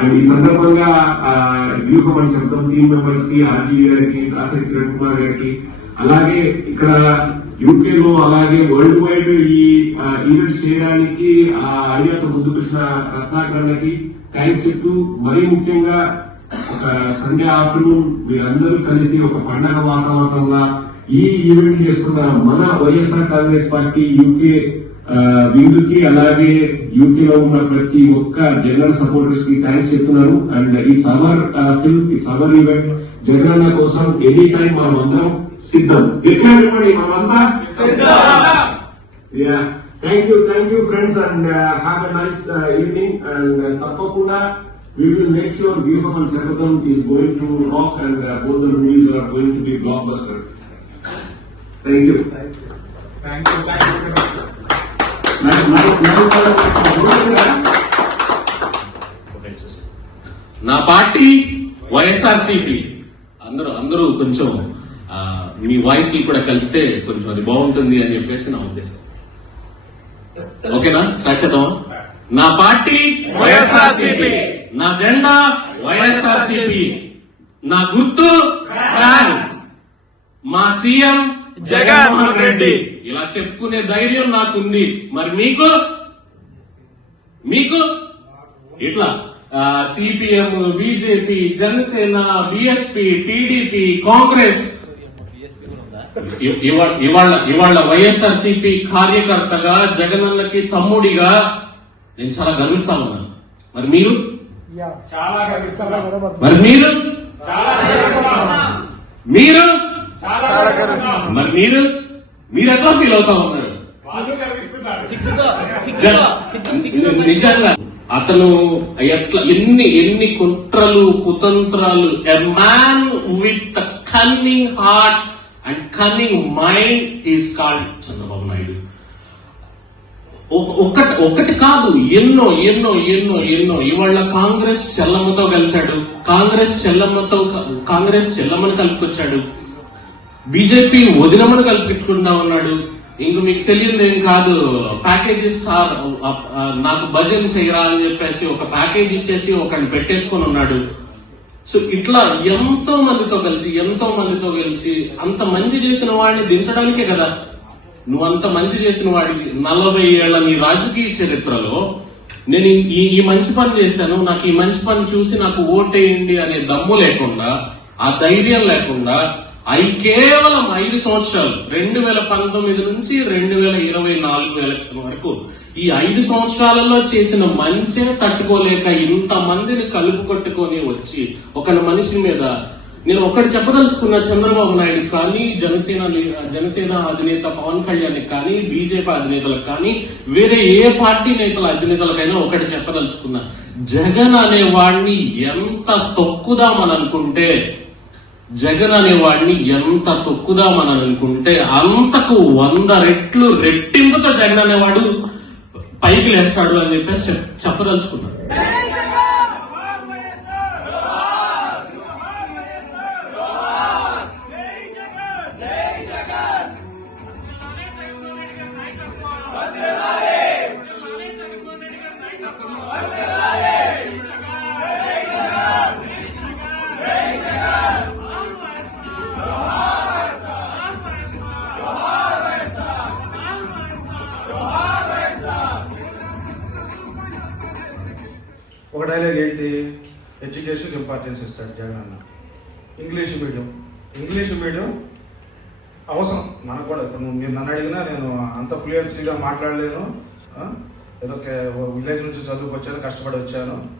And ఈ సందర్భంగా ఆ, వ్యూహం అని శబ్దం టీమ్ మెంబర్స్కి ఆర్జీవి గారికి దాసరి కిరణ్ కుమార్ గారికి అలాగే ఇక్కడ యూకే లో అలాగే వరల్డ్ వైడ్ ఈ ఈవెంట్స్ చేయడానికి ఆ ఐడియాతో ముందుకు వచ్చిన రత్నాకరణకి థ్యాంక్స్ చెప్తూ మరీ ముఖ్యంగా ఒక సండే ఆఫ్టర్నూన్ మీరందరూ కలిసి ఒక పండగ వాతావరణంగా ఈ ఈవెంట్ చేస్తున్న మన వైఎస్ఆర్ కాంగ్రెస్ పార్టీ యూకే వీళ్ళకి అలాగే యూకే లో ఉన్న ప్రతి ఒక్క జనరల్ సపోర్టర్స్కి థ్యాంక్స్ చెప్తున్నాను and it's our film it's our event Jagananna కోసం ఎనీ టైం మనం అందరం సిద్ధం. ఎట్లా చెప్పండి మనమంతా yeah thank you thank you friends and have a nice evening and తప్పకుండా we will make sure Vyuham and Shakatam is going to rock and uh, both the movies are going to be blockbuster. Thank you. Thank you thank you Nice, nice, nice. నా party YSRCP. అందరూ అందరూ కొంచెం మీ voice కూడా కలిపితే కొంచెం అది బాగుంటుంది అని చెప్పేసి నా ఉద్దేశం. ఓకేనా? స్టార్ట్ చేద్దామా? నా పార్టీ వైఎస్ఆర్సిపి. నా జెండా వైఎస్ఆర్సిపి. నా గుర్తు మా సీఎం జగన్మోహన్ రెడ్డి. ఇలా చెప్పుకునే ధైర్యం నాకుంది. మరి మీకు? మీకు? ఇట్లా CPM BJP Janasena BSP TDP Congress. ఇవాళ ఇవాళ వైఎస్ఆర్ సిపి కార్యకర్తగా జగనన్నకి తమ్ముడిగా నేను చాలా గర్విస్తా ఉన్నాను. మరి మీరు? మరి మీరు? మీరు? మరి మీరు? మీరు ఎట్లా ఫీల్ అవుతా ఉన్నారు? నిజంగా. అతను ఎట్లా ఎన్ని ఎన్ని కుట్రలు కుతంత్రాలు a man with cunning heart and cunning mind is called Chandrababu Naidu. ఒక- ఒకటి ఒకటి కాదు ఎన్నో ఎన్నో ఎన్నో ఎన్నో. ఇవాళ కాంగ్రెస్ చెల్లమ్మతో కలిశాడు. కాంగ్రెస్ చెల్లమ్మతో కాంగ్రెస్ చెల్లమ్మని కలుపుకొచ్చాడు. బీజేపీ వదినమని కల్పించుకుందాం ఉన్నాడు ఇంక మీకు తెలియదు ఏం కాదు. ప్యాకేజీ స్టార్ నాకు భజన్ చేయరా అని చెప్పేసి ఒక ప్యాకేజ్ ఇచ్చేసి ఒకని పెట్టేసుకొని ఉన్నాడు. సో ఇట్లా ఎంతో మందితో కలిసి ఎంతో మందితో కలిసి అంత మంచి చేసిన వాడిని దించడానికే కదా. నువ్వు అంత మంచి చేసిన వాడికి నలభై ఏళ్ళ నీ రాజకీయ చరిత్రలో నేను ఈ ఈ మంచి పని చేశాను. నాకు ఈ మంచి పని చూసి నాకు ఓటేయండి అనే దమ్ము లేకుండా ఆ ధైర్యం లేకుండా అవి కేవలం ఐదు సంవత్సరాలు. రెండు వేల పంతొమ్మిది నుంచి రెండు వేల ఇరవై నాలుగు ఎలక్షన్ వరకు ఈ ఐదు సంవత్సరాలలో చేసిన మంచే తట్టుకోలేక ఇంత మందిని కలుపు కట్టుకొని వచ్చి ఒక మనిషి మీద నేను ఒకటి చెప్పదలుచుకున్న చంద్రబాబు నాయుడు కానీ జనసేన జనసేన అధినేత పవన్ కళ్యాణ్ కానీ బీజేపీ అధినేతలకు కానీ వేరే ఏ పార్టీ నేతల అధినేతలకైనా ఒకటి చెప్పదలుచుకున్నా జగన్ అనే వాడిని ఎంత తొక్కుదామని అనుకుంటే జగన్ అనేవాడిని ఎంత తొక్కుదామని అనుకుంటే అంతకు వంద రెట్లు రెట్టింపుతో జగన్ అనేవాడు పైకి లేస్తాడు అని చెప్పేసి చెప్- చెప్పదలుచుకున్నాడు. ఒక డైలాగ్ ఏంటి? ఎడ్యుకేషన్ ఇంపార్టెన్స్ ఇస్తాడు జగన్ అన్న. ఇంగ్లీష్ మీడియం ఇంగ్లీష్ మీడియం అవసరం. మనకు కూడా ఇప్పుడు నువ్వు మీరు నన్ను అడిగినా నేను అంత ఫ్లూయెన్సీగా మాట్లాడలేను. ఏదో విలేజ్ నుంచి చదువుకొచ్చాను కష్టపడి వచ్చాను.